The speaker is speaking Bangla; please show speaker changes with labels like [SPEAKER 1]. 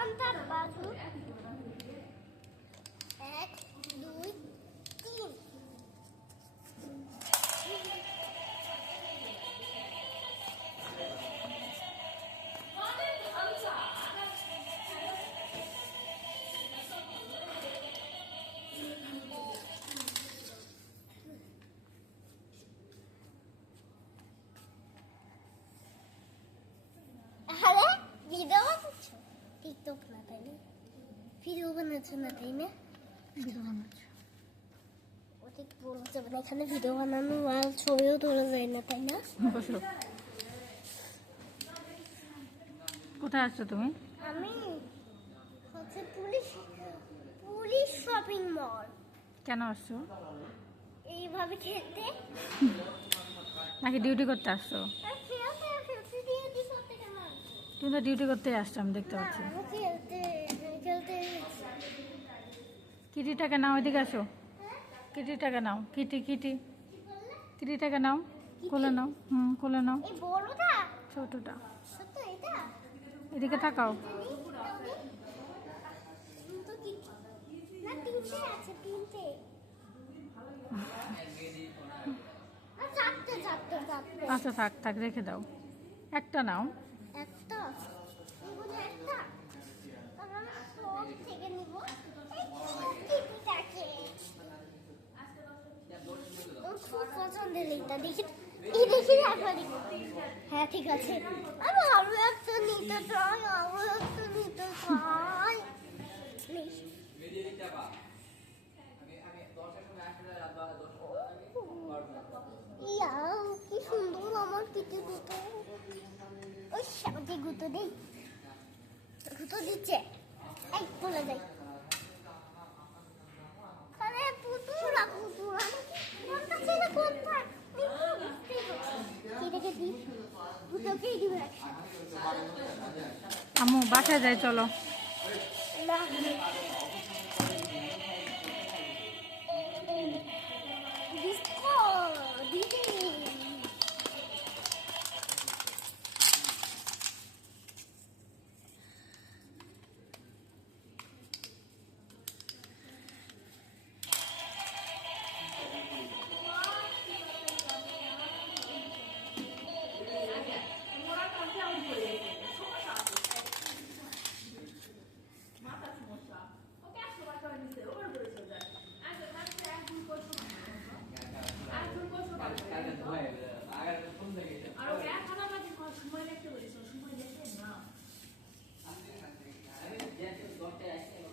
[SPEAKER 1] সান্তার বাজু এক টিকটক না তাই না ভিডিও বানাচ্ছ না তাই না?
[SPEAKER 2] ভিডিও বানাচ্ছি।
[SPEAKER 1] ওটা কি বলা যাবে না এখানে ভিডিও বানানো আর ছবিও তোলা যায় না তাই না?
[SPEAKER 2] কোথায় আসছো তুমি?
[SPEAKER 1] আমি হচ্ছে পুলিশ পুলিশ শপিং মল
[SPEAKER 2] কেন আসছো?
[SPEAKER 1] এইভাবে খেলতে।
[SPEAKER 2] নাকি ডিউটি করতে আসছো
[SPEAKER 1] আর খেলতে খেলতে দিয়ে দি করতে কেন আসব?
[SPEAKER 2] তুমি তো ডিউটি করতেই আসছো আমি দেখতে পাচ্ছি।
[SPEAKER 1] কিটি খেলতে খেলতে
[SPEAKER 2] কিটিটাকে নাও এদিকে আসো। কিটিটাকে নাও কিটি কিটি। কিটিটাকে নাও কোলে নাও হুম কোলে নাও। ছোটটা। এদিকে তাকাও।
[SPEAKER 1] চারটে চারটে।
[SPEAKER 2] আচ্ছা থাক থাক রেখে দাও। একটা নাও।
[SPEAKER 1] একটা খুব পছন্দের এইটা, দেখি। এই দেখি। হ্যাঁ ঠিক আছে। আমি আরও একটা নিতে চাই, আরও একটা নিতে চাই। গুঁতো দেই। দিচ্ছে। এই বলে যাই আরে কোনটা
[SPEAKER 2] আম্মু বাসায় যাই চলো।
[SPEAKER 1] না।